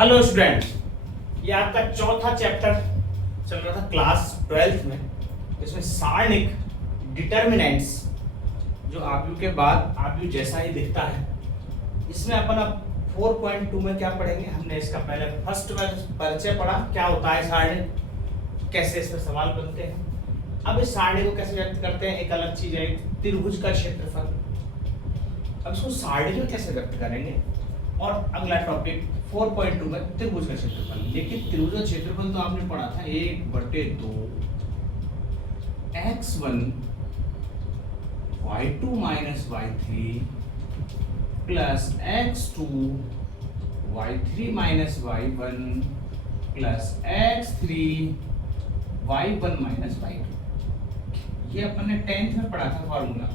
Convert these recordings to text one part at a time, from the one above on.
Hello student, ये आपका चौथा चैप्टर चल रहा था क्लास 12th में। इसमें सारणिक डिटर्मिनेंट्स जो आयु के बाद आयु जैसा ही दिखता है, इसमें अपन अब 4.2 में क्या पढ़ेंगे। हमने इसका पहले फर्स्ट में परिचय पढ़ा, क्या होता है सारणिक, कैसे इसमें सवाल बनते हैं। अब इस सारणी को कैसे व्यक्त करते हैं, एक अलग चीज है, त्रिभुज का क्षेत्रफल। अब इसको सारणी में कैसे व्यक्त करेंगे। और अगला टॉपिक 4.2 में त्रिभुज का क्षेत्रफल। लेकिन त्रिभुज का क्षेत्रफल तो आपने पढ़ा था 1/2 x1 y2 minus y3 plus x2 y3 minus y1 plus x3 y1 minus y2। ये अपन ने 10th में पढ़ा था फॉर्मूला,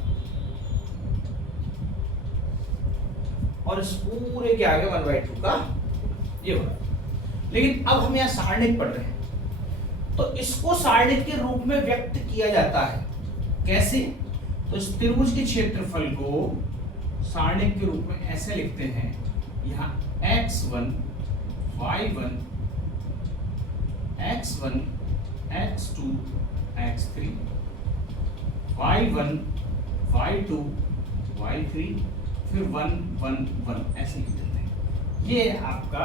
और इस पूरे के आगे 1/2 का ये होगा। लेकिन अब हम यहाँ सारणिक पढ़ रहे हैं, तो इसको सारणिक के रूप में व्यक्त किया जाता है। कैसे? तो इस त्रिभुज के क्षेत्रफल को सारणिक के रूप में ऐसे लिखते हैं, यहाँ x1 y1 x1 x2 x3 y1 y2 y3 फिर 1 1 1 ऐसे लिख देते हैं। ये आपका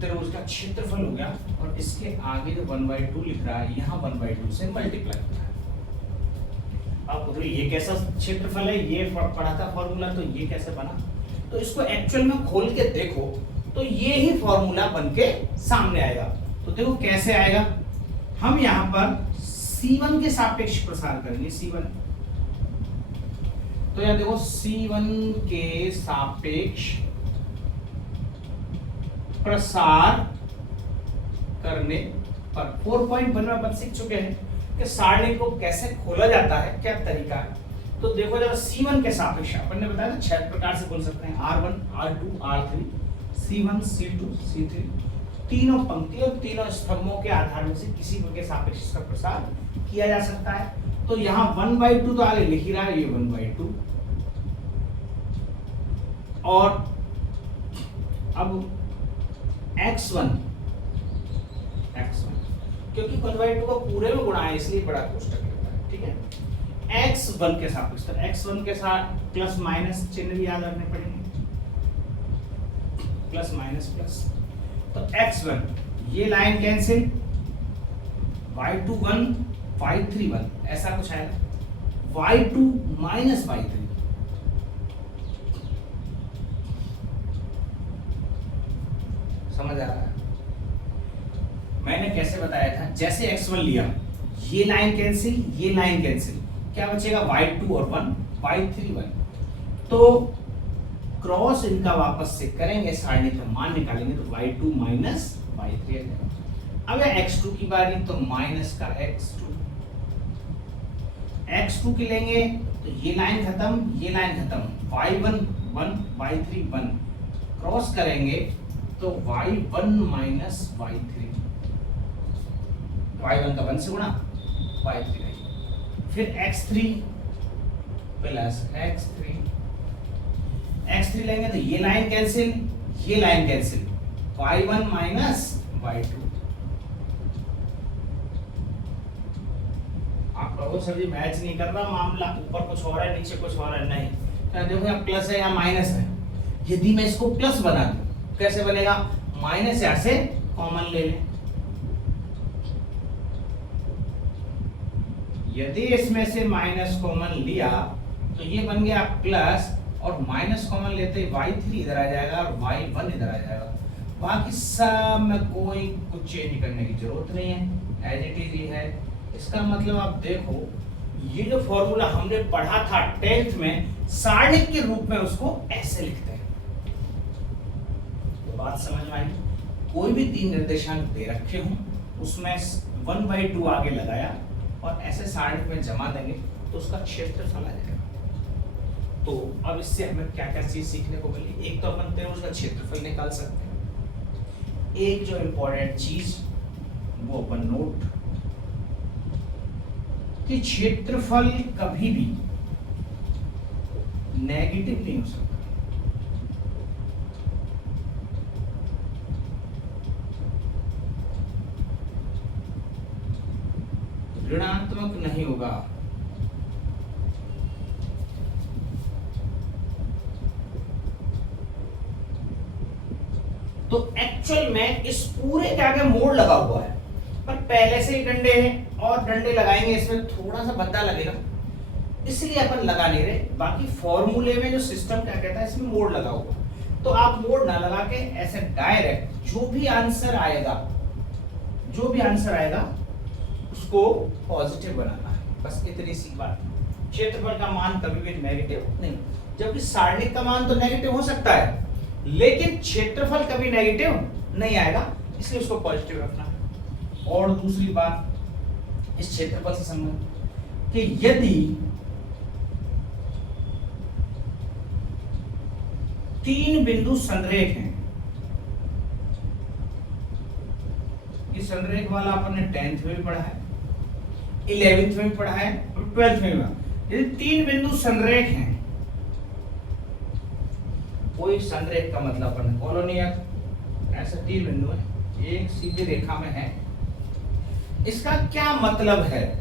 त्रिभुज का क्षेत्रफल हो गया। और इसके आगे जो 1/2 लिख रहा है, यहाँ 1/2 से मल्टीप्लाई हो रहा है। अब ये कैसा क्षेत्रफल है, ये पढ़ा था फॉर्मूला, तो ये कैसे बना। तो इसको एक्चुअल में खोल के देखो तो ये ही फॉर्मूला बन के सामने आएगा। तो देखो कैसे आएगा। हम यहाँ पर C1 के सापेक्ष प्रसार करेंगे। C1, तो यहाँ देखो C1 के सापेक्ष प्रसार करने पर 4.1 में अपन सीख चुके हैं कि सारणी को कैसे खोला जाता है, क्या तरीका है। तो देखो जब C1 के सापेक्ष, अपन ने बताया था 6 प्रकार से खोल सकते हैं, R1 R2 R3 C1 C2 C3, तीनों पंक्ति और तीनों स्तंभों के आधार में से किसी के सापेक्ष इसका प्रसार किया जा सकता है। तो यहाँ 1/2 तो आगे लिख ही रहा है, ये 1/2। और अब x1 क्योंकि 1/2 को पूरे में गुणा है इसलिए बड़ा कोष्टक लगता है, ठीक है। x1 के सापेक्ष, तो x1 के साथ प्लस माइनस चिन्ह भी याद रखने पड़ेंगे, प्लस माइनस प्लस। तो x1 ये लाइन कैंसिल, y2 1 y3 1 ऐसा कुछ है, y2 माइनस y3। समझ आ रहा है? मैंने कैसे बताया था, जैसे x1 लिया, ये लाइन कैंसिल, ये लाइन कैंसिल, क्या बचेगा y2 और 1 y3 1। तो क्रॉस इनका वापस से करेंगे, सारणी का मान निकालेंगे, तो y2 माइनस y3 आ जाएगा। अब x2 की बारी, तो माइनस का x2 की लेंगे, तो ये लाइन खत्म, ये लाइन खत्म, y1 1 y3 1 क्रॉस करेंगे तो y1 माइनस y3, y1 का 1 से गुणा y3 का, फिर x3 प्लस x3 लेंगे तो ये लाइन कैंसिल, ये line cancel, y1 minus y2। आप कहो सर जी मैच नहीं कर रहा मामला, ऊपर कुछ हो रहा है नीचे कुछ हो रहा है, नहीं। तो देखो यहाँ प्लस है, यहाँ माइनस है। यदि मैं इसको प्लस बना दूं, कैसे बनेगा, माइनस यहां से कॉमन ले लें। यदि इसमें से माइनस कॉमन लिया तो ये बन गया प्लस, और माइनस कॉमन लेते ही y3 इधर आ जाएगा और y1 इधर आ जाएगा। बाकी सब में कोई कुछ चेंज करने की जरूरत नहीं है, एज इट इज ही है। इसका मतलब आप देखो, ये जो फॉर्मूला हमने पढ़ा था 10th में, सारणिक के रूप में उसको ऐसे लिखते हैं। तो बात समझ में आई। कोई भी 3 निर्देशांक दे रखे हों, उसमें 1/2 आगे लगाया और ऐसे सारणिक में जमा देंगे तो उसका क्षेत्रफल आ जाएगा। तो अब इससे हमें क्या क्या चीज सीखने को मिली। एक तो अपन त्रिभुज का क्षेत्रफल निकाल सकते हैं। एक जो इंपॉर्टेंट चीज वो अपन नोट कि क्षेत्रफल कभी भी नेगेटिव नहीं हो सकता। ऋणात्मक नहीं होगा। तो एक्चुअल में इस पूरे के आगे मोड़ लगा हुआ है, पर पहले से ही डंडे हैं और डंडे लगाएंगे इसमें थोड़ा सा भद्दा लगेगा, इसलिए अपन लगा नहीं रहे। बाकी फॉर्मूले में जो सिस्टम क्या कहता है, इसमें मोड़ लगा हुआ, तो आप मोड़ ना लगा के ऐसे डायरेक्ट जो भी आंसर आएगा उसको पॉजिटिव बनाना है, बस इतनी सी बात। क्षेत्रफल का मान कभी भी नेगेटिव नहीं, जबकि सारणिक का मान तो नेगेटिव हो सकता है, लेकिन क्षेत्रफल कभी नेगेटिव नहीं आएगा, इसलिए उसको पॉजिटिव रखना है। और दूसरी बात इस क्षेत्रफल से संबंधित कि यदि तीन बिंदु संरेख हैं, ये संरेख वाला अपन ने 10th में भी पढ़ा है, 11th में भी पढ़ा है और 12th में भी। यदि तीन बिंदु संरेख हैं, कोई संरेख का मतलब अपन कॉलोनी है, ऐसा तीन बिंदु है, एक सीधी रेखा में है। इसका क्या मतलब है,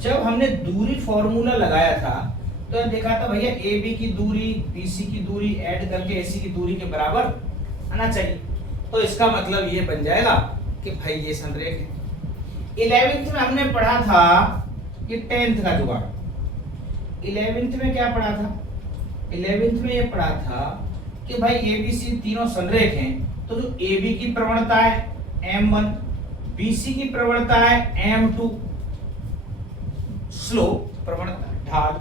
जब हमने दूरी फॉर्मूला लगाया था तो देखा था भैया ए बी की दूरी बी सी की दूरी ऐड करके ए सी की दूरी के बराबर आना चाहिए, तो इसका मतलब ये बन जाएगा कि भाई ये संरेख है। 11th में हमने पढ़ा था कि 10th का जुगाड़। 11th में क्या पढ़ा था, 11th में ये पढ़ा था कि भाई ए बी सी तीनों संरेख हैं, तो जो ए बी की प्रवणता है m1, बी सी की प्रवणता है m2, स्लोप प्रवणता ढाल,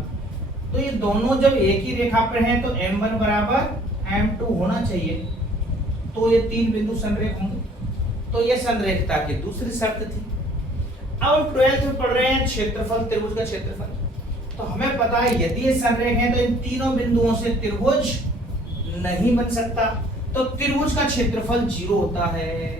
तो ये दोनों जब एक ही रेखा पर हैं तो m1 बराबर m2 होना चाहिए, तो ये तीन बिंदु संरेख होंगे। तो ये संरेखता की दूसरी शर्त थी। अब हम 12th में पढ़ रहे हैं क्षेत्रफल, त्रिभुज का क्षेत्रफल, तो हमें पता है यदि ये संरेख है तो इन तीनों बिंदुओं से त्रिभुज नहीं बन सकता, तो त्रिभुज का क्षेत्रफल 0 होता है।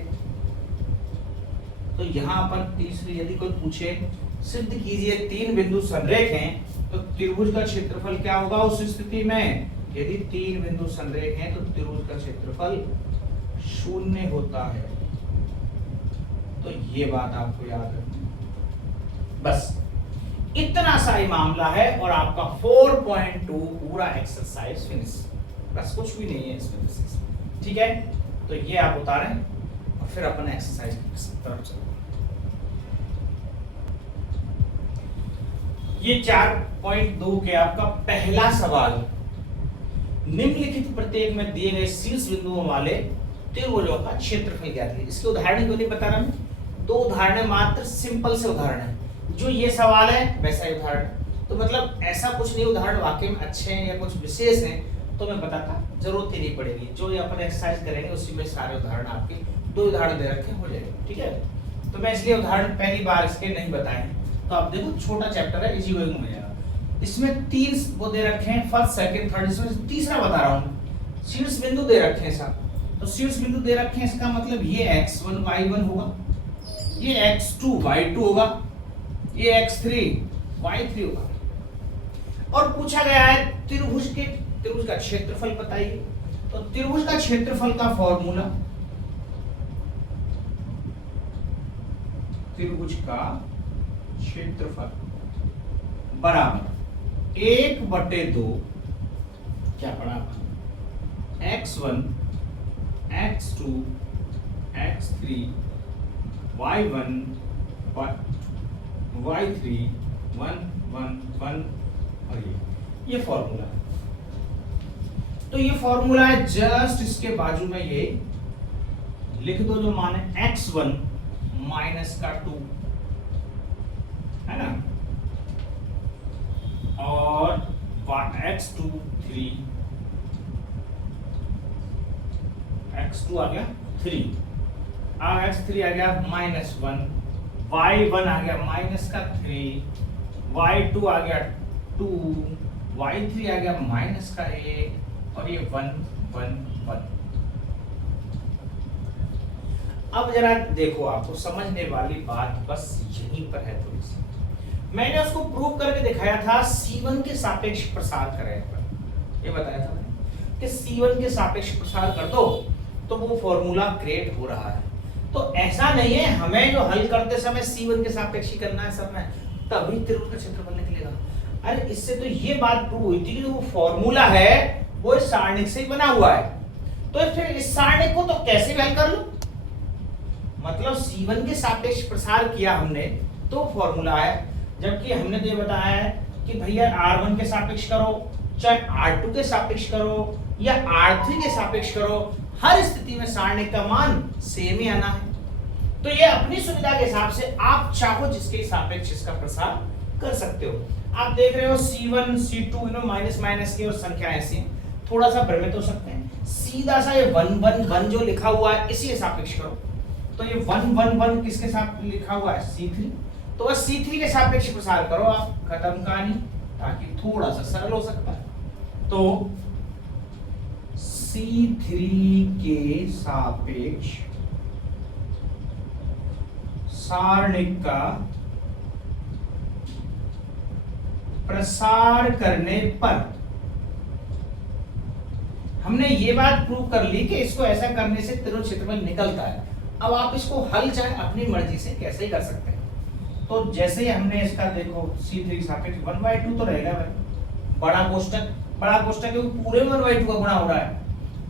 तो यहां पर तीसरी, यदि कोई पूछे सिद्ध कीजिए तीन बिंदु संरेख हैं तो त्रिभुज का क्षेत्रफल क्या होगा उस स्थिति में, यदि तीन बिंदु संरेख हैं तो त्रिभुज का क्षेत्रफल 0 होता है। तो ये बात आपको याद रखनी, बस इतना सा ही मामला है और आपका 4.2 पूरा एक्सरसाइज फिनिश, बस कुछ भी नहीं है इसमें। ठीक है, तो ये आप उतारें और फिर अपन एक्सरसाइज की तरफ चलते हैं। ये 4.2 के आपका पहला सवाल, निम्नलिखित प्रत्येक में दिए गए शीर्ष बिंदुओं वाले त्रिभुजों का क्षेत्रफल ज्ञात कीजिए। इसके उदाहरण क्यों नहीं बता रहा मैं, दो उदाहरण मात्र, सिंपल से उदाहरण है, जो ये सवाल है वैसा ही उदाहरण, तो मतलब ऐसा कुछ नहीं उदाहरण वाकई में अच्छे हैं या कुछ विशेष हैं तो मैं बताता जरूरत ही नहीं पड़ेगी, जो ये अपन एक्सरसाइज करेंगे उसी में सारे उदाहरण आपके, दो उदाहरण दे रखे हो जाएंगे। ठीक है, तो मैं इसलिए उदाहरण पहली बार इसके नहीं बताए, तो आप देखो छोटा चैप्टर है, इजी वे में हो जाएगा। इसमें तीन वो दे रखे हैं, फर्स्ट सेकंड थर्ड, इसमें तीसरा बता रहा हूँ। शीर्ष बिंदु दे रखे हैं सब, तो शीर्ष बिंदु दे रखे हैं, इसका मतलब ये x1 y1 होगा, ये x2 y2 होगा, ये x3 y3 होगा। और पूछा गया है त्रिभुज का क्षेत्रफल बताइए, तो त्रिभुज का क्षेत्रफल का फॉर्मूला, त्रिभुज का क्षेत्रफल बराबर 1/2, क्या पढ़ा x1 x2 x3 y1 y3 1 1 1 और ये फॉर्मूला है। तो ये फॉर्मूला है, जस्ट इसके बाजू में ये लिख दो जो मान है x1 माइनस का 2 है ना, और x2 3, x2 आ गया 3, x3 आ गया -1, y1 आ गया माइनस का 3, y2 आ गया 2, y3 आ गया माइनस का 1 और ये 1 1 1। अब जरा देखो, आपको समझने वाली बात बस यहीं पर है थोड़ी सी। मैंने उसको प्रूव करके दिखाया था, C1 के सापेक्ष प्रसार करें पर, ये बताया था मैंने कि C1 के सापेक्ष प्रसार कर दो तो वो फॉर्मूला क्रिएट हो रहा है। तो ऐसा नहीं है हमें जो हल करते समय C1 के सापेक्ष ही करना है सब में, तभी त्रिभुज का क्षेत्रफल निकलेगा। अरे इससे तो ये बात प्रूव हुई थी कि वो फॉर्मूला है वो इस सारणिक से ही बना हुआ है, तो फिर इस सारणिक को तो कैसे भी हल कर लो, मतलब C1 के सापेक्ष प्रसार किया हमने तो फॉर्मूला है, जबकि हमने तो ये बताया है कि भैया R1 के सापेक्ष करो, चाहे R2 के सापेक्ष करो या R3 के सापेक्ष करो, हर स्थिति में सारणिक का मान सेम ही आना है। तो ये अपनी सुविधा के हिसाब से आप चाहो जिसके सापेक्ष इसका प्रसार कर सकते हो। आप देख रहे हो C1 C2 माइनस माइनस की और संख्या ऐसी है, थोड़ा सा भ्रमित हो सकते हैं। सीधा सा ये 1 1 1 जो लिखा हुआ है इसी के सापेक्ष करो, तो ये 1 1 1 किसके साथ लिखा हुआ है C3, तो बस C3 के सापेक्ष प्रसार करो आप, खत्म कहानी, ताकि थोड़ा सा सरल हो सकता है। तो C3 के सापेक्ष सारणिक का प्रसार करने पर हमने ये बात प्रूव कर ली कि इसको ऐसा करने से त्रिभुज क्षेत्रफल निकलता है। अब आप इसको हल चाहे अपनी मर्जी से कैसे ही कर सकते हैं। तो जैसे ही हमने इसका देखो C3 के सापेक्ष 1/2 तो रहेगा भाई, बड़ा कोष्टक के पूरे 1/2 का गुणा हो रहा है।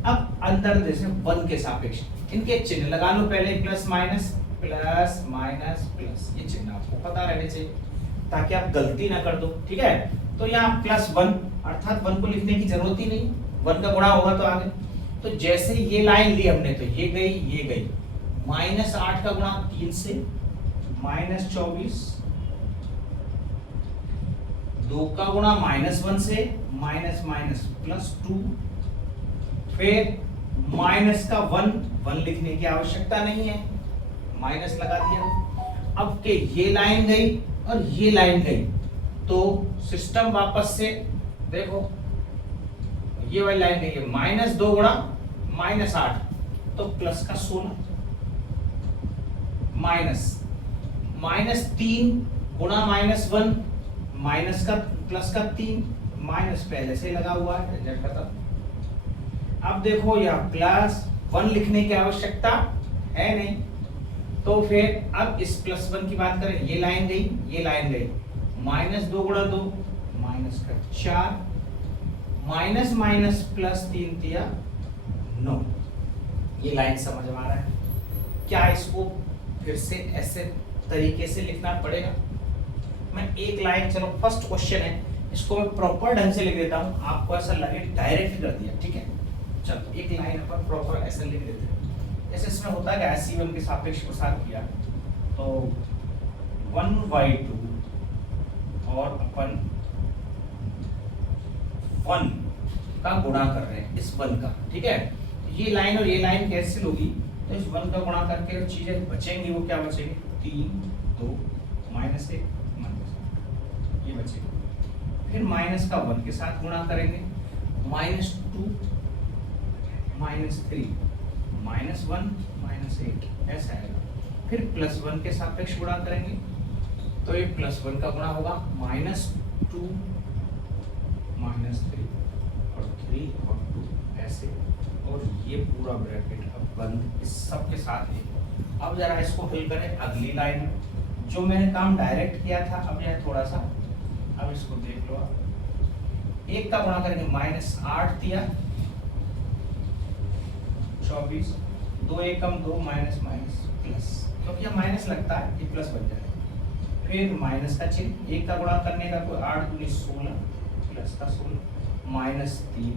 अब अंदर जैसे 1 के सापेक्ष इनके चिन्ह लगा लो पहले, plus minus plus minus plus, ये चिन्ह आपको पता रहने चाहिए ताकि आप गलती ना कर दो, ठीक है। तो यहाँ +1 अर्थात 1 को लिखने की जरूरत ही नहीं, 1 का गुणा होगा तो आगे। तो जैसे ये लाइन ली हमने तो ये गई, -8 का गुणा 3 से, -24, 2 का गुणा -1 से, माइनस +2, फिर माइनस का 1 लिखने की आवश्यकता नहीं है, माइनस लगा दिया। अब के ये लाइन गई और ये लाइन गई, तो सिस्टम वापस से देखो ये वाली लाइन गई है, -2 गुणा -8 तो प्लस का 16, -3 गुणा -1 माइनस का प्लस का 3, माइनस पहले से लगा हुआ है, रिजल्ट खत्म। अब देखो यहाँ +1 लिखने की आवश्यकता है नहीं, तो फिर अब इस +1 की बात करें, ये लाइन गई, -2 गुणा 2 -4, माइनस +3 दिया 9। ये लाइन समझ में आ रहा है क्या? इसको फिर से ऐसे तरीके से लिखना पड़ेगा। मैं एक लाइन, चलो फर्स्ट क्वेश्चन है, इसको मैं प्रॉपर ढंग से लिख देता हूँ, आपको ऐसा लगे डायरेक्ट कर दिया, ठीक है। चलो एक लाइन अपन प्रॉपर ऐसे लिख देते हैं। जैसे इसमें होता है कि C1 के सापेक्ष प्रसार किया तो 1/2 और अपन 1 का गुणा कर रहे हैं इस 1 का, ठीक है। ये लाइन और ये लाइन कैंसिल होगी, तो इस 1 का गुणा करके जो चीजें बचेंगी वो क्या बचेगी, 3 2 -1 ये बचेगा। फिर माइनस का 1 के साथ गुणा करेंगे, -2 -3 -1 -8 ऐसा आएगा। फिर +1 के सापेक्ष गुणा करेंगे तो ये +1 का गुणा होगा, -2 -3 और 3 और 2 ऐसे, और ये पूरा ब्रैकेट अब बंद इस सब के साथ है। अब जरा इसको हल करें अगली लाइन में, जो मैंने काम डायरेक्ट किया था, अब यह थोड़ा सा, अब इसको देख लो आप। 1 का गुणा करेंगे, -8 दिया 24, 2 एकम 2 माइनस प्लस, क्योंकि यहाँ माइनस लगता है ये प्लस बन जाएगा। फिर माइनस का चिन्ह, 1 का गुणा करने का कोई 8 × 16 प्लस का 16 -3,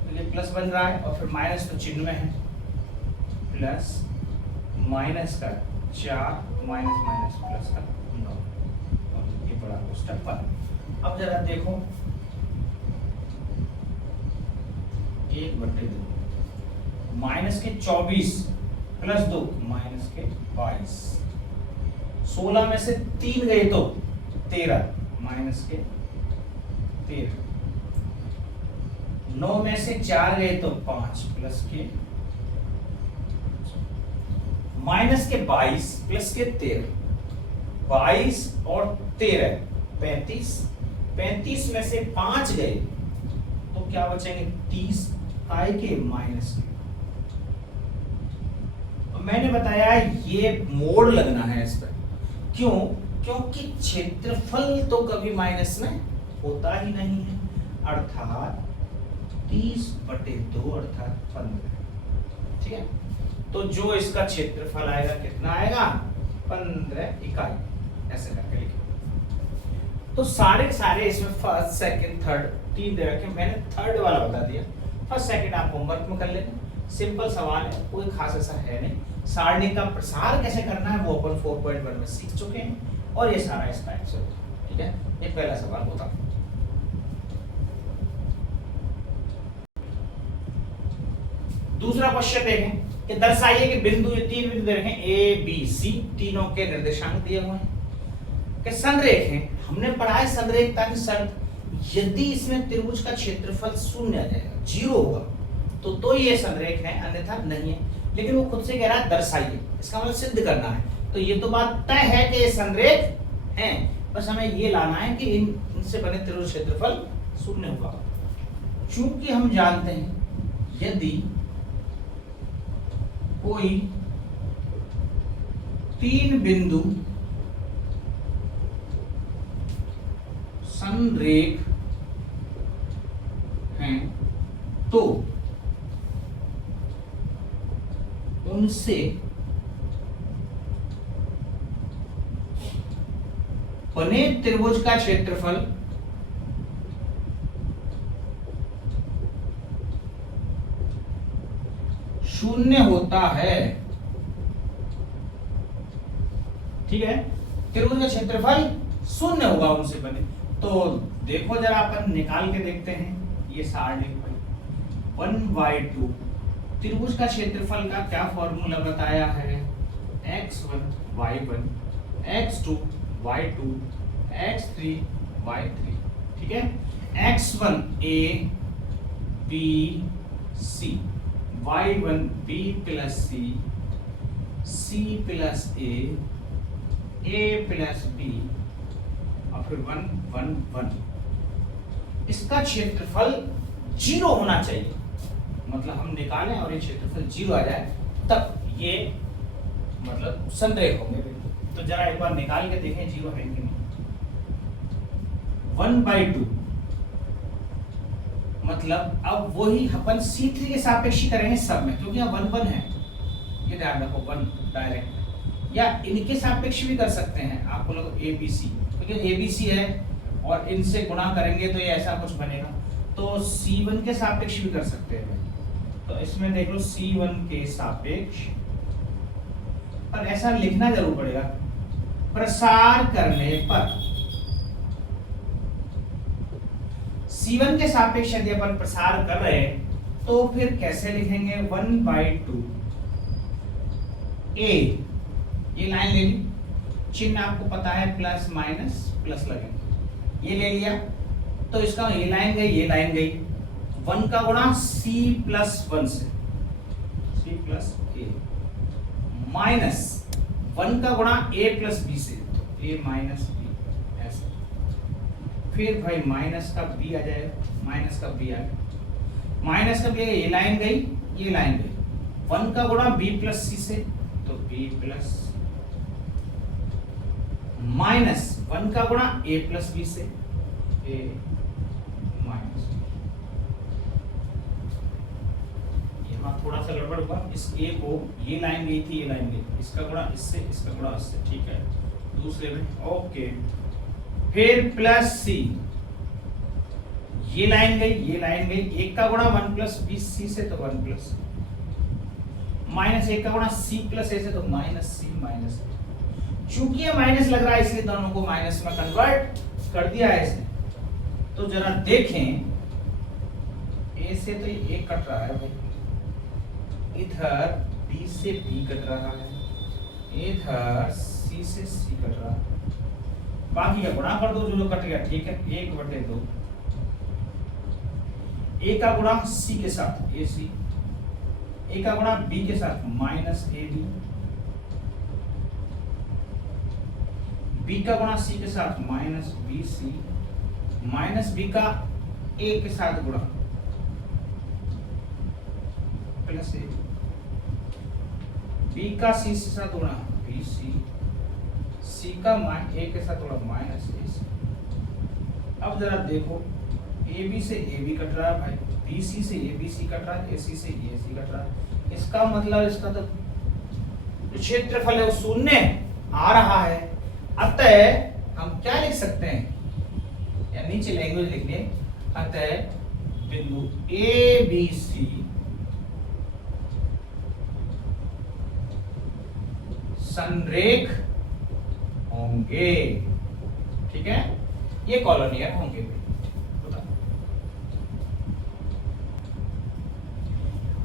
तो ये प्लस बन रहा है, और फिर माइनस तो चिन्ह में है, प्लस माइनस का 4 माइनस प्लस का 9, और ये बड़ा कोष्टक पर। अब जरा देखो 1/2 -24 प्लस 2 -22, 16 में से 3 गए तो 13 -13, 9 में से 4 गए तो 5 प्लस के -22 प्लस के 13, 22 और 13 35, 35 में से 5 गए तो क्या बचेंगे 30 आए के माइनस के। मैंने बताया ये मोड़ लगना है इस पर। क्यों? क्योंकि क्षेत्रफल तो कभी माइनस में होता ही नहीं है, अर्थात 30/2 अर्थात 15। ठीक है, तो जो इसका क्षेत्रफल आएगा कितना आएगा? 15 इकाई। ऐसे करके लिखे। तो सारे इसमें फर्स्ट सेकंड थर्ड 3 दे रखे, मैंने थर्ड वाला बता दिया। फर्स्ट सेकंड आप होमवर्क में कर लेना, सिंपल सवाल है, कोई खास ऐसा है नहीं। सारणी का प्रसार कैसे करना है वो अपन 4.1 में सीख चुके हैं, और ये सारा इसका आंसर होता है। ठीक है, ये पहला सवाल होता। दूसरा क्वेश्चन देखें कि दर्शाइए कि बिंदु, ये 3 बिंदु दे रखे हैं ए बी सी, तीनों के निर्देशांक दिए हुए हैं कि संरेख है। हमने पढ़ा है संरेखता की शर्त, यदि इसमें त्रिभुज का क्षेत्रफल 0 आ जाएगा, 0 होगा तो ये संरेख है, अन्यथा नहीं है। लेकिन वो खुद से कह रहा है दर्शाइए, इसका मतलब सिद्ध करना है। तो ये तो बात तय है कि ये संरेख हैं, बस हमें ये लाना है कि इनसे बने त्रिभुज क्षेत्रफल 0 होगा। चूंकि हम जानते हैं यदि कोई 3 बिंदु संरेख हैं तो उनसे बने त्रिभुज का क्षेत्रफल शून्य होता है। ठीक है, त्रिभुज का क्षेत्रफल 0 होगा उनसे बने। तो देखो जरा अपन निकाल के देखते हैं ये सारणी 1/2 त्रिभुज का क्षेत्रफल का क्या फॉर्मूला बताया है? x1 y1 x2 y2 x3 y3। ठीक है, x1 a b c, y1 b plus c, c plus a plus b, और फिर 1 1 1। इसका क्षेत्रफल 0 होना चाहिए, मतलब हम निकालें और ये क्षेत्रफल 0 आ जाए तब ये मतलब संरेख होंगे। तो जरा एक बार निकाल के देखें 0 है कि नहीं। 1/2 मतलब अब वही अपन C3 के सापेक्ष करेंगे सब में, क्योंकि यहाँ 1 1 है, ये ध्यान रखो 1 डायरेक्ट, या इनके सापेक्ष भी कर सकते हैं आप लोग ABC, क्योंकि ABC है और इनसे गुणा करेंगे तो ये ऐसा कुछ बनेगा। तो C1 के सापेक्ष भी कर सकते हैं। तो इसमें देख लो C1 के सापेक्ष, पर ऐसा लिखना जरूर पड़ेगा, प्रसार करने पर C1 के सापेक्ष यदि अपन प्रसार कर रहे हैं तो फिर कैसे लिखेंगे? 1/2 a, ये लाइन ले ली, चिन्ह आपको पता है प्लस माइनस प्लस लगेंगे, ये ले लिया तो इसका ये लाइन गई, ये लाइन गई, 1 का गुणा c प्लस 1 से, c प्लस a, माइनस 1 का गुणा a प्लस b से, तो a माइनस b, ऐसे। फिर भाई माइनस का b आ जाएगा, माइनस का b आ गया, माइनस का b, ये लाइन गई, ये लाइन गई, 1 का गुणा b प्लस c से, तो b प्लस, माइनस 1 का गुणा a प्लस b से, a माइनस। यहाँ थोड़ा सा गड़बड़ हुआ, इस a को, ये लाइन गई थी, ये लाइन गई, इसका गुणा इससे, इसका गुणा इससे, ठीक है, दूसरे में ओके। फिर प्लस c, ये लाइन गई, ये लाइन गई, 1 का गुणा 1 प्लस b c से, तो 1 प्लस, माइनस 1 का गुणा c प्लस a से, तो माइनस c माइनस। चूंकि ये माइनस लग रहा है इसलिए दोनों को माइनस में कन्वर्ट कर दिया है इसने। तो जरा देखें, a से तो ये 1 कट रहा है भाई, इधर b से b कट रहा है, इधर c से c कट रहा है, बाकी का गुणा कर दो, जो कट गया ठीक है, 1/2, a का गुणा c के साथ ac, a का गुणा b के साथ माइनस ab, b का गुणा c के साथ माइनस bc, माइनस b का a के साथ गुणा प्लस a। बी का सी से साथ गुणा बी सी, सी का ए के साथ थोड़ा माइनस ए सी। अब जरा देखो ए बी से ए बी कट रहा है भाई, बी सी से ए बी सी कट रहा है, ए सी से ए सी कट रहा है। इसका मतलब इसका तो जो क्षेत्रफल है वो शून्य आ रहा है। अतः हम क्या लिख सकते हैं, या नीचे लैंग्वेज लिख लें, अतः बिंदु ए बी सी संरेख होंगे। ठीक है, ये कॉलोनियर होंगे।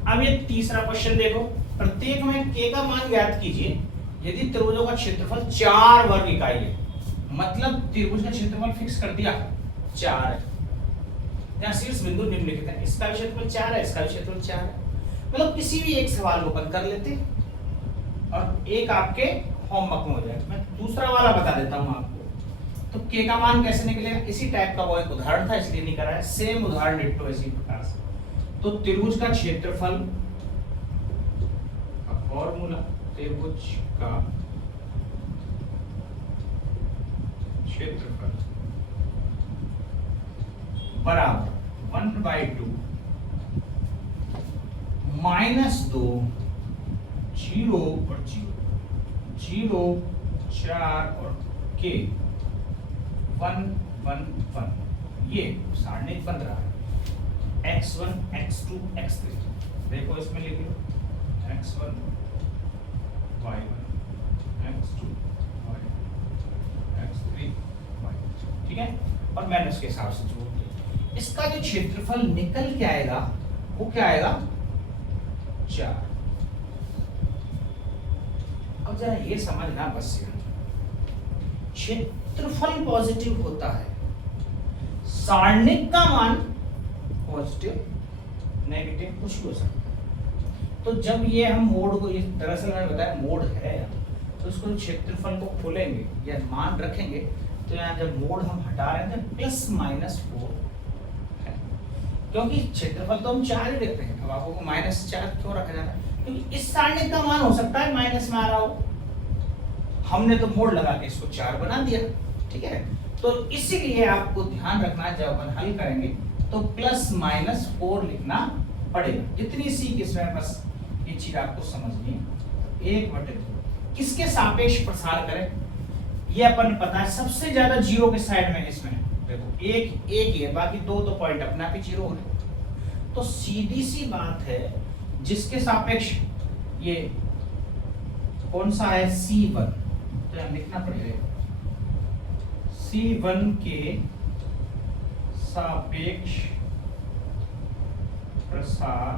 अब ये तीसरा क्वेश्चन देखो, प्रत्येक में k का मान ज्ञात कीजिए यदि त्रिभुजों का क्षेत्रफल 4 वर्ग इकाई है। मतलब त्रिभुज का क्षेत्रफल फिक्स कर दिया 4 है, यहाँ शीर्ष बिंदु निम्नलिखित है, इसका भी क्षेत्रफल 4 है, इसका भी क्षेत्रफल 4 है। मतलब किसी भी एक सवाल को बंद कर लेते और एक आपके होमवर्क में हो जाएगा। मैं दूसरा वाला बता देता हूं आपको। तो k का मान कैसे निकलेगा, इसी टाइप का वो एक उदाहरण था इसलिए नहीं कराया, सेम उदाहरण डिट्टो इसी प्रकार से। तो त्रिभुज का क्षेत्रफल फॉर्मूला, त्रिभुज का क्षेत्रफल बराबर 1/2 -2 0 और 0 0 4 और k 1 1 1। ये सारणिक बन रहा है x1 x2 x3। देखो इसमें लिख लो x1 y1 x2 y1 x3 y2। ठीक है, और मैंने उसके हिसाब से जोड़ दिया। इसका जो क्षेत्रफल निकल के आएगा वो क्या आएगा 4। अब जरा ये समझना बस, क्षेत्रफल पॉजिटिव होता है, सारणिक का मान पॉजिटिव नेगेटिव कुछ भी हो सकता है। तो जब ये हम मोड को, ये दरअसल मैंने बताया मोड है, तो उसको क्षेत्रफल को खोलेंगे या मान रखेंगे तो यहाँ जब मोड हम हटा रहे हैं तो ±4 है, क्योंकि क्षेत्रफल तो हम 4 ही देखते हैं। अब आपको -4 क्यों रखा जा रहा है, क्योंकि इस सारणिक का मान हो सकता है माइनस में आ रहा हो, हमने तो मोड लगा के इसको 4 बना दिया। ठीक है, तो इसीलिए आपको ध्यान रखना जब अपन हल करेंगे तो ±4 लिखना पड़ेगा। जितनी सीख इसमें बस ये चीज आपको समझनी है। 1/2 किसके सापेक्ष प्रसार करें ये अपन पता है, सबसे ज्यादा 0 के साइड में। इसमें देखो एक ही है, बाकी दो तो पॉइंट अपना भी 0 है। तो सीधी सी बात है, जिसके सापेक्ष ये कौन सा है C1, तो यहाँ लिखना पड़ेगा C1 के सापेक्ष प्रसार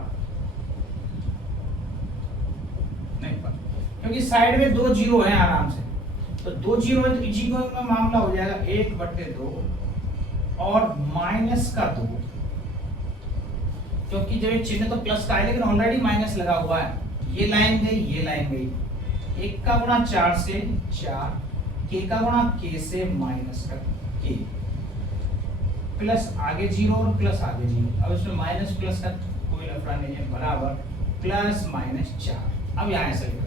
नहीं पता, क्योंकि साइड में 2 0 है आराम से, तो 2 0 है तो इसी को में मामला हो जाएगा 1/2 और -2, क्योंकि जब चिन्ह तो प्लस का है लेकिन ऑलरेडी माइनस लगा हुआ है। ये लाइन गई, ये लाइन गई, 1 का गुणा 4 से 4, k का गुणा k से माइनस का k, प्लस आगे 0 और प्लस आगे 0। अब इसमें माइनस प्लस का कोई लफड़ा नहीं है, बराबर ±4। अब यहाँ ऐसे लिखा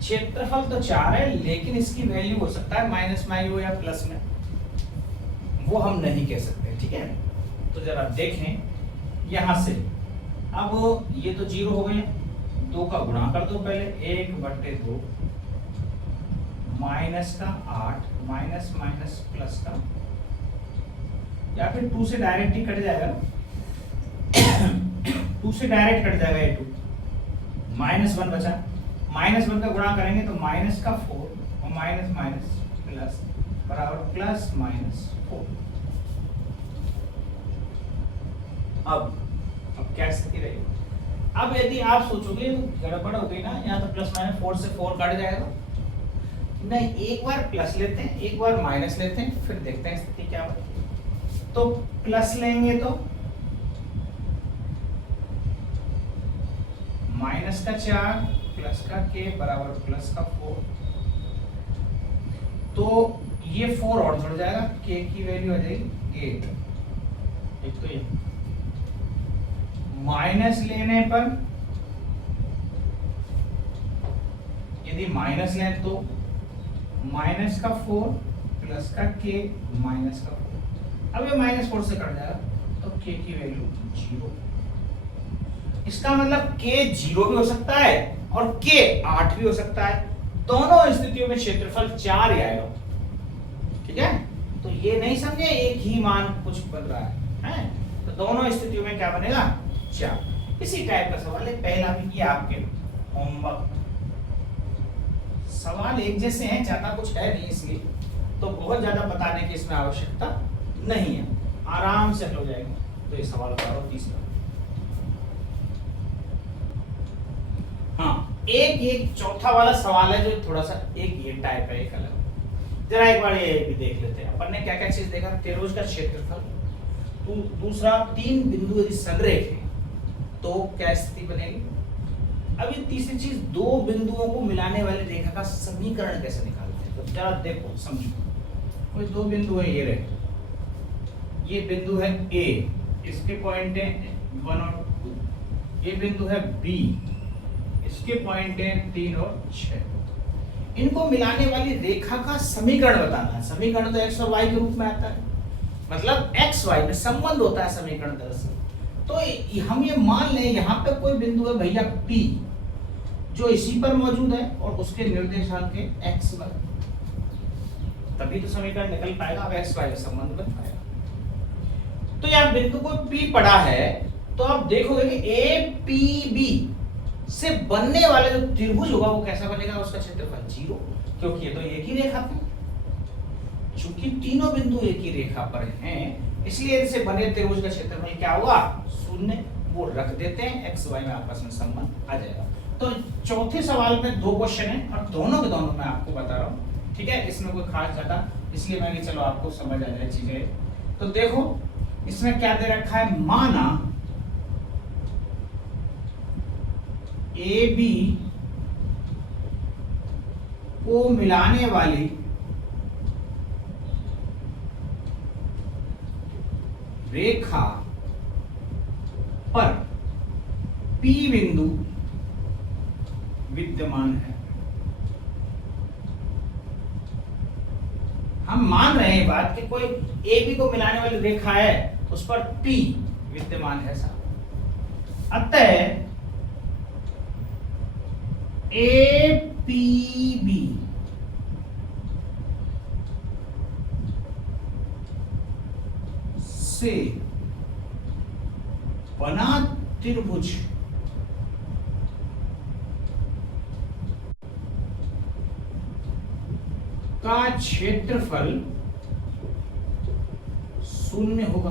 क्षेत्रफल तो 4 है लेकिन इसकी वैल्यू हो सकता है माइनस में हो या प्लस में, वो हम नहीं कह सकते। ठीक है, तो जरा देखें यहां से। अब ये तो 0 हो गए, 2 का गुणा कर दो पहले, 1/2 माइनस का 8 माइनस माइनस प्लस का, या फिर 2 से डायरेक्ट ही कट जाएगा 2 से डायरेक्ट कट जाएगा ये 2, -1 बचा, -1 का गुणा करेंगे तो माइनस का 4 और माइनस माइनस प्लस बराबर ±4। अब क्या स्थिति रहेगी, अब यदि आप सोचोगे तो गड़बड़ हो गई ना, यहाँ तो ±4 से 4 कट जाएगा। नहीं, एक बार प्लस लेते हैं, एक बार माइनस लेते हैं, फिर देखते हैं स्थिति क्या होगी। तो प्लस लेंगे तो माइनस का 4 प्लस का k बराबर प्लस का 4, तो ये 4 और जुड़ जाएगा, k की वैल्यू आ जाएगी 8। एक तो ये माइनस लेने पर यदि माइनस लें तो माइनस का 4 प्लस का k माइनस का 4। अब ये -4 से कट जाएगा तो k की वैल्यू 0। इसका मतलब k 0 भी हो सकता है और k 8 भी हो सकता है। दोनों स्थितियों में क्षेत्रफल 4 ही आएगा। ठीक है, तो ये नहीं समझे एक ही मान कुछ बन रहा है? तो दोनों स्थितियों में क्या बनेगा? 4। इसी टाइप का सवाल है पहला भी, ये आपके होमवर्क। सवाल एक जैसे हैं, ज्यादा कुछ है नहीं, इसलिए तो बहुत ज्यादा बताने की इसमें आवश्यकता नहीं है, आराम से हो जाएगा। तो ये सवाल करो तीसरा। हाँ, एक चौथा वाला सवाल है जो थोड़ा सा एक ये टाइप है, एक अलग। जरा एक बार ये भी देख लेते हैं। अपन ने क्या क्या चीज देखा? त्रिभुज का क्षेत्रफल, तो दूसरा 3 बिंदु यदि संरेख है तो क्या स्थिति बनेगी। अब ये तीसरी चीज, 2 बिंदुओं को मिलाने वाली रेखा का समीकरण कैसे निकालते हैं। तो जरा देखो, समझो। कोई 2 बिंदु है, ये रहे, ये बिंदु है A, इसके पॉइंट है 1 और 2। ये बिंदु है B, इसके पॉइंट है 3 और 6। इनको मिलाने वाली रेखा का समीकरण बताना है। समीकरण तो x और y के रूप में आता है, मतलब x y में संबंध होता है समीकरण दरअसल। तो हम ये मान लें यहाँ पे कोई बिंदु है भैया P, जो इसी पर मौजूद है और उसके निर्देशांक के x y, तभी तो समीकरण निकल पाएगा। अब x y का संबंध बन पाएगा। तो यहाँ बिंदु को P पड़ा है, तो आप देखोगे कि APB से बनने वाला जो त्रिभुज होगा वो कैसा बनेगा? उसका क्षेत्रफल 0, क्योंकि ये तो एक ही रेखा पे, चूंकि तीनों बिंदु एक ही रेखा पर हैं, इसलिए इनसे बने त्रिभुज का क्षेत्रफल क्या होगा? 0। वो रख देते हैं, x y में आपस में संबंध आ जाएगा। तो चौथे सवाल में 2 क्वेश्चन है और दोनों के दोनों मैं आपको बता रहा हूँ। ठीक है, इसमें कोई खास ज्यादा इसलिए मैंने, चलो आपको समझ आ जाए चीजें। तो देखो इसमें क्या दे रखा है, माना AB को मिलाने वाली रेखा पर P बिंदु विद्यमान है। हम मान रहे हैं बात कि कोई AB को मिलाने वाली रेखा है, उस पर P विद्यमान है साहब। अतः APB से बना त्रिभुज का क्षेत्रफल 0 होगा।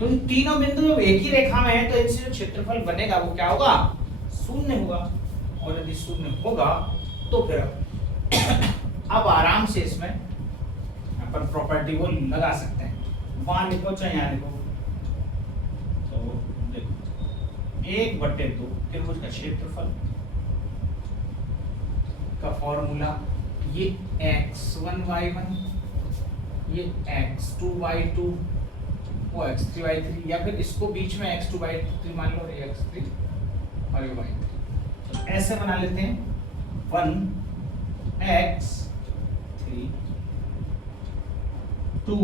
तो तीनों बिंदु जब एक ही रेखा में है तो इनसे जो क्षेत्रफल बनेगा वो क्या होगा? 0 होगा। और यदि 0 होगा तो फिर अब आराम से इसमें अपन प्रॉपर्टी को लगा सकते हैं। वहां लिखो चाहे यहाँ लिखो, तो देखो 1/2 त्रिभुज का क्षेत्रफल का फॉर्मूला, ये x1 y1, ये x2 y2, वो x3 y3, या फिर इसको बीच में x2 y3 मान लो, ये x3 और ये y3। तो ऐसे बना लेते हैं 1 x3 2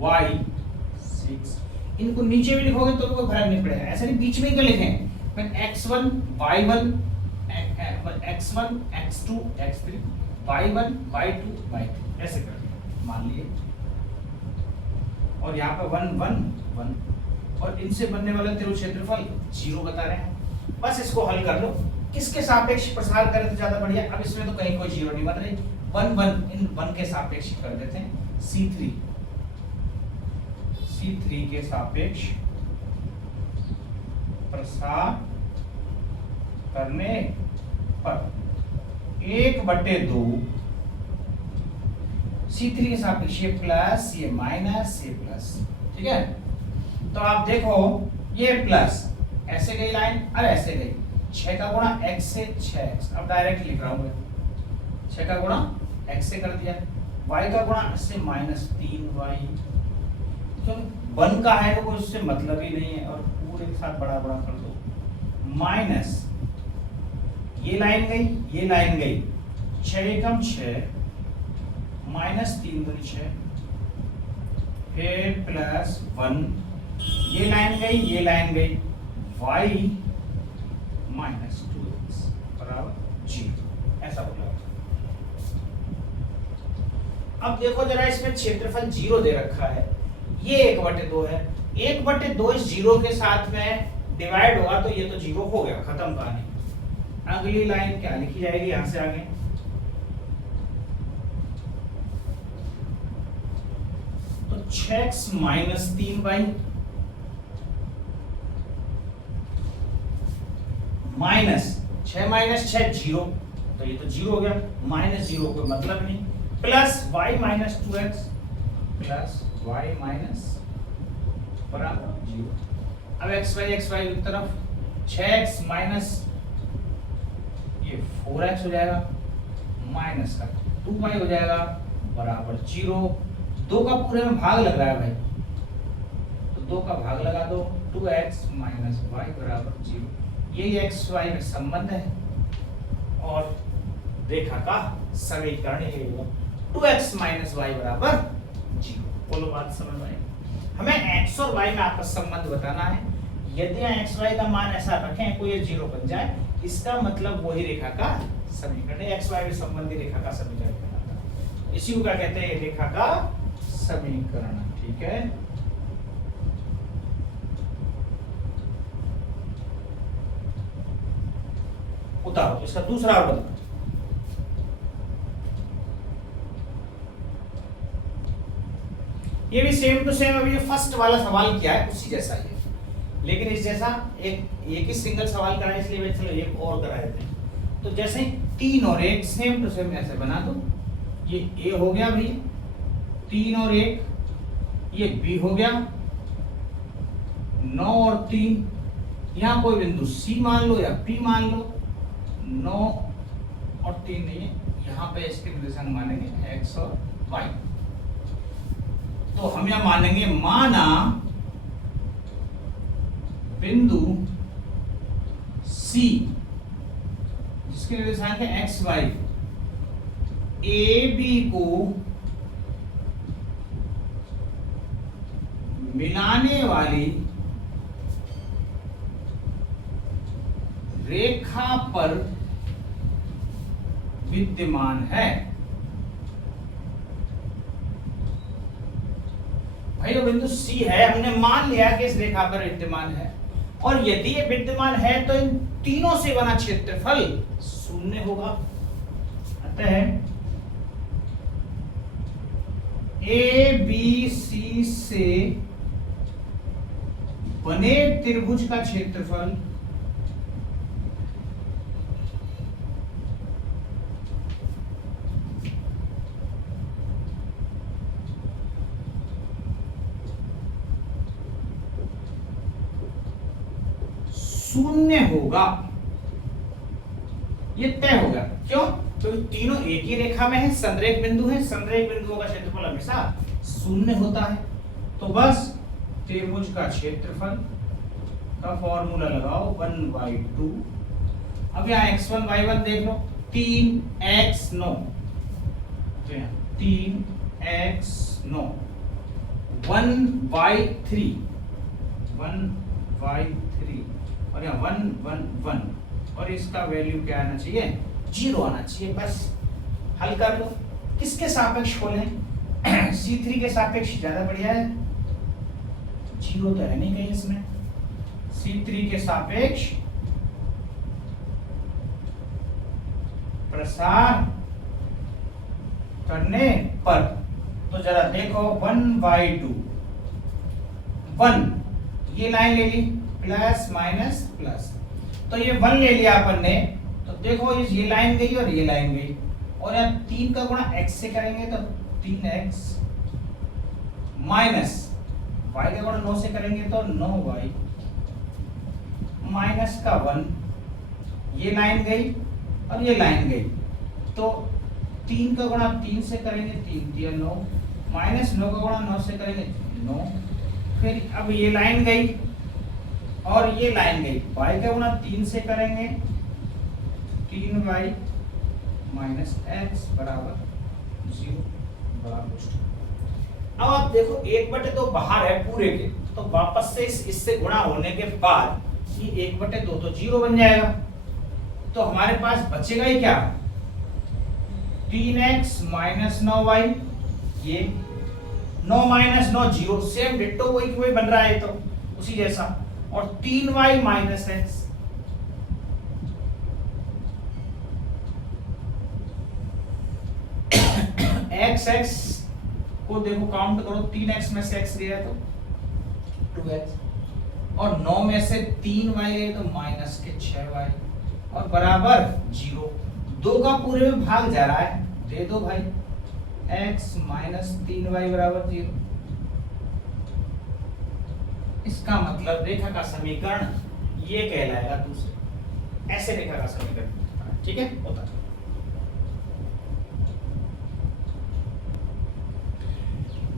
y6। इनको नीचे भी लिखोगे तो कोई फर्क नहीं पड़ेगा, ऐसे नहीं बीच में ही क्यों लिखें? फिर x1 y1 x1 x2 x3 y1 y2 y3 ऐसे कर मान लिए। और यहाँ पे 1 1 1 और इनसे बनने वाला त्रिभुज क्षेत्रफल 0 बता रहे हैं। बस इसको हल कर लो, किसके सापेक्ष प्रसार करें तो ज्यादा बढ़िया। अब इसमें तो कहीं कोई 0 नहीं बन रही, 1 1 इन 1 के सापेक्ष कर देते हैं। C3 के सापेक्ष प्रसार करने पर 1/2 C3 के सापेक्ष ये प्लस, ये माइनस, ये प्लस। ठीक है, तो आप देखो ये प्लस ऐसे गई लाइन और ऐसे गई, 6 का गुणा x से 6x। अब डायरेक्ट लिख रहा हूं, 6 का गुणा x से कर दिया, y का गुणा इससे -3y। क्यों? 1 का है तो उससे मतलब ही नहीं है, और पूरे के साथ बड़ा बड़ा कर दो। माइनस ये लाइन गई, ये लाइन गई, 6 एकम 6 माइनस 3 दूनी 6 फिर प्लस 1, ये लाइन गई, ये लाइन गई, y माइनस 2x बराबर 0, ऐसा बोला। अब देखो जरा, इसमें क्षेत्रफल 0 दे रखा है, ये 1/2 है, 1/2 इस 0 के साथ में डिवाइड होगा तो ये तो 0 हो गया, खत्म कहानी। अगली लाइन क्या लिखी जाएगी यहां से आगे, तो 6x minus 3y minus 6 minus 6 0, तो ये तो 0 हो गया, माइनस 0 कोई मतलब नहीं, plus y minus 2x plus y minus बराबर 0। अब xy की तरफ 6x माइनस ये 4x हो जाएगा, माइनस का 2y हो जाएगा बराबर 0। 2 का पूरे में भाग लग रहा है भाई, तो 2 का भाग लगा दो, 2x माइनस y बराबर 0। यही x y में संबंध है और रेखा का समीकरण यही होगा, 2x माइनस y बराबर 0। बोलो बात समझ में आई? हमें x और y में आपस संबंध बताना है। यदि x y का मान ऐसा रखें कोई 0 बन जाए, इसका मतलब वही रेखा का समीकरण है, x y में संबंधी रेखा का समीकरण कहलाता है। इसी को क्या कहते हैं, रेखा का समीकरण। ठीक है, उतारो इसका दूसरा और बदलो। ये भी सेम टू सेम अभी फर्स्ट वाला सवाल किया है उसी जैसा ही है, लेकिन इस जैसा एक ही सिंगल सवाल कराए, इसलिए चलो एक और करा देते हैं। तो जैसे 3 और 1 सेम टू सेम ऐसे बना दो, ये a हो गया भाई, 3 और 1, ये b हो गया, 9 और 3, यहाँ कोई बिंदु c मान लो या p मान लो, 9 और 3 नहीं है, यहाँ पे इसके निर्देशांक मानेंगे x और y। तो हम यहां मानेंगे, माना बिंदु C जिसके निर्देशांक है x y, AB को मिलाने वाली रेखा पर विद्यमान है। भाई वो बिंदु C है, हमने मान लिया कि इस रेखा पर विद्यमान है, और यदि ये विद्यमान है तो इन तीनों से बना क्षेत्रफल 0 होगा। अतः ABC से बने त्रिभुज का क्षेत्रफल शून्य होगा। ये तय हो गया, क्यों? क्योंकि तीनों एक ही रेखा में है, संरेख बिंदु है, संरेख बिंदुओं का क्षेत्रफल हमेशा 0 होता है। तो बस त्रिभुज का क्षेत्रफल का फॉर्मूला लगाओ 1/2। अब यहाँ x1 y1 देख लो, 3x9, तो यहाँ 3x9, 1/3, 1/3, और यहाँ 1 1 1, और इसका वैल्यू क्या आना चाहिए, 0 आना चाहिए। बस हल कर लो। किसके सापेक्ष खोलें? C3 के सापेक्ष ज्यादा बढ़िया है, 0 तो है नहीं कहीं इसमें। C3 के सापेक्ष प्रसार करने पर, तो जरा देखो 1/2, 1 ये लाइन ले ली, प्लस माइनस प्लस, तो ये 1 ले लिया अपन ने, तो देखो ये लाइन गई और ये लाइन गई, और यहाँ 3 का गुणा x से करेंगे तो 3x, माइनस y का गुणा 9 से करेंगे तो 9y, माइनस का 1, ये लाइन गई और ये लाइन गई, तो 3 का गुणा 3 से करेंगे 3 3 9, माइनस 9 का गुणा 9 से करेंगे 9, फिर अब ये लाइन गई और ये लाइन गई, y का गुणा 3 से करेंगे 3y माइनस एक्स बराबर 0 बराबर। अब आप देखो 1/2 बाहर है पूरे के, तो वापस से इससे गुणा होने के बाद ये 1/2 तो 0 बन जाएगा। तो हमारे पास बचेगा ही क्या, 3x माइनस 9y, ये 9 माइनस 9 0, सेम डिट्टो वही बन रहा है, तो उसी जैसा, और 3y माइनस एक्स। x को देखो काउंट करो, 3x में से x गया तो 2x, और 9 में से 3y गए तो माइनस के 6y, और बराबर 0। 2 का पूरे में भाग जा रहा है, दे दो भाई, x माइनस 3y बराबर 0। इसका मतलब रेखा का समीकरण ये कहलाएगा दूसरे, ऐसे रेखा का समीकरण, ठीक है, होता है।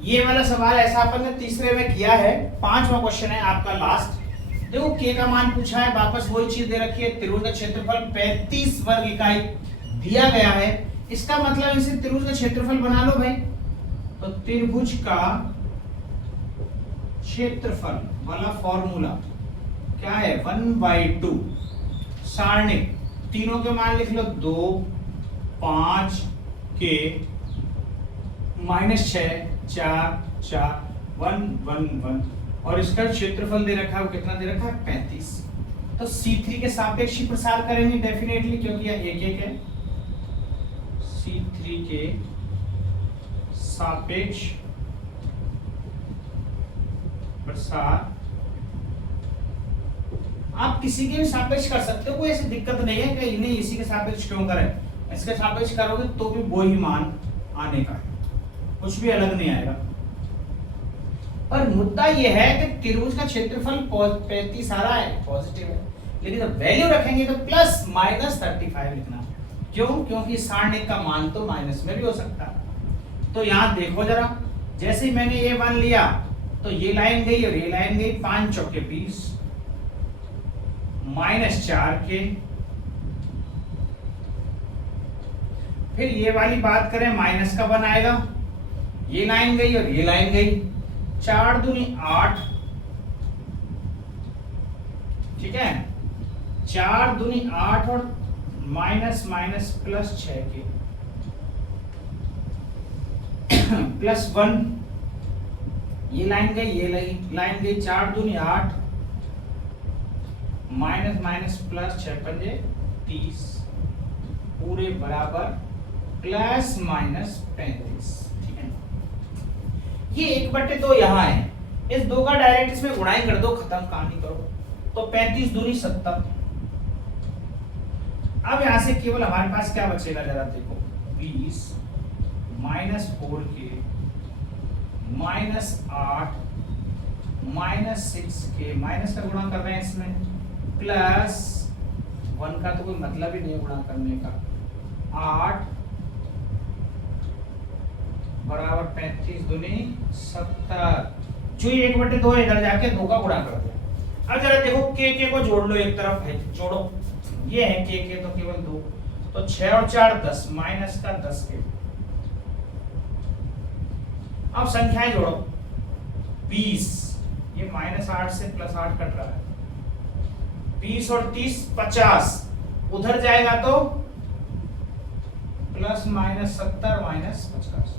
ये वाला सवाल ऐसा अपन ने तीसरे में किया है। 5वां क्वेश्चन है आपका लास्ट। देखो के का मान पूछा है, वापस वही चीज दे रखी है, त्रिभुज का क्षेत्रफल 35 वर्ग इकाई दिया गया है। इसका मतलब इसे त्रिभुज का क्षेत्रफल बना लो भाई। तो त्रिभुज का क्षेत्रफल वाला फॉर्मूला क्या है, 1/2 सारणिक, तीनों के मान लिख लो, 2 5 के -6 4 4 1 1 1, और इसका क्षेत्रफल दे रखा है, वो कितना दे रखा है, 35। तो C3 के सापेक्ष ही प्रसार करेंगे डेफिनेटली, क्योंकि यह 1 1 है। C3 के सापेक्ष प्रसार आप किसी के भी सापेक्ष कर सकते हो, कोई ऐसी दिक्कत नहीं है कि इन्हें इसी के सापेक्ष क्यों करें। इसके सापेक्ष करोगे तो भी वो ही मान आने का है, कुछ भी अलग नहीं आएगा। पर मुद्दा यह है कि त्रिभुज का क्षेत्रफल 35 आ रहा है, पॉजिटिव है, लेकिन जब वैल्यू रखेंगे तो प्लस माइनस 35 लिखना। क्यों? क्योंकि सारणिक का मान तो माइनस में भी हो सकता है। तो यहाँ देखो जरा, जैसे ही मैंने ये मान लिया तो ये लाइन गई और ये लाइन गई, 5 चौके 20, -4 के, फिर ये वाली बात करें माइनस का 1 आएगा, ये लाइन गई और ये लाइन गई, 4 दूनी 8, ठीक है, 4 दूनी 8 और माइनस माइनस प्लस 6 के +1, ये लाइन गई ये लाइन गई, 4 दूनी 8, माइनस माइनस प्लस 6 पंजे 30, पूरे बराबर प्लस माइनस 35। ठीक है, ये 1/2 यहाँ है, इस 2 का डायरेक्ट इसमें गुणाई कर दो, खत्म, कहानी करो। तो 35 दूनी 70। अब यहां से केवल हमारे पास क्या बचेगा, जरा देखो, 20 -4 के -8 -6 के, माइनस का गुणा कर रहे हैं इसमें, प्लस 1 का तो कोई मतलब ही नहीं है गुणा करने का, 8 बराबर 35 दूनी 70। जो 1/2 इधर जाके 2 का गुणा कर दिया। अब जरा देखो के को जोड़ लो, एक तरफ है, जोड़ो, ये है के तो केवल 2, तो 6 और 4 10, माइनस का 10 के। अब संख्याएं जोड़ो, 20, ये -8 से +8 कट रहा है, 20 और 30 50, उधर जाएगा तो +-70 -50।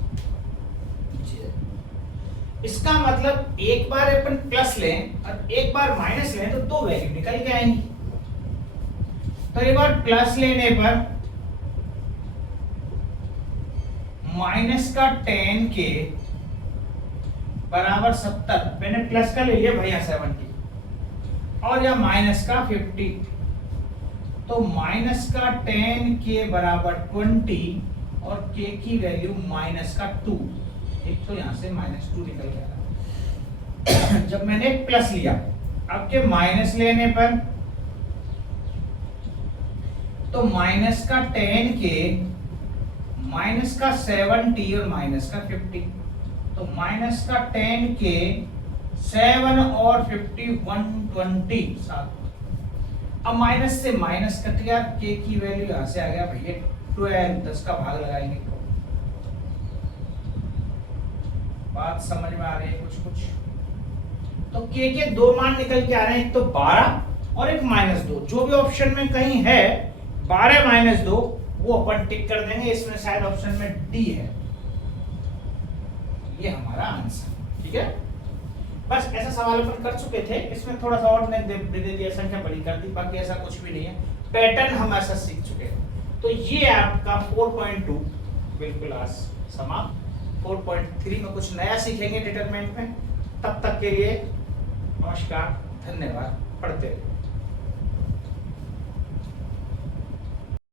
इसका मतलब एक बार अपन प्लस लें और एक बार माइनस लें तो 2 वैल्यू निकल के आएंगी। तो एक बार प्लस लेने पर माइनस का 10 के बराबर 70, मैंने प्लस का ले लिया भैया 70, और या माइनस का 50, तो माइनस का 10 के बराबर 20 और के की वैल्यू माइनस का 2, एक तो यहां से -2 निकल गया। जब मैंने प्लस लिया, अब के माइनस लेने पर तो माइनस का 10 के माइनस का 70 और माइनस का 50, तो माइनस का 10 के 7 और 50 120। अब माइनस से माइनस कट गया, के की वैल्यू यहां से आ गया भैया 12, 10 का भाग लगाएंगे। बात समझ में आ रही है कुछ कुछ? तो के दो मान निकल के आ रहे हैं, एक तो 12 और एक -2। जो भी ऑप्शन में कहीं है 12 - 2 वो अपन टिक कर देंगे। इसमें शायद ऑप्शन में डी है, ये हमारा आंसर। ठीक है, बस ऐसा सवाल अपन कर चुके थे, इसमें थोड़ा सा और दे दिया, संख्या बड़ी कर दी, बाकी ऐसा कुछ भी नहीं है, पैटर्न हम ऐसा सीख चुके हैं। तो ये आपका 4.2 बिल्कुल आज समाप्त। 4.3 में कुछ नया सीखेंगे डिटरमिनेंट में। तब तक के लिए नमस्कार, धन्यवाद, पढ़ते रहिए।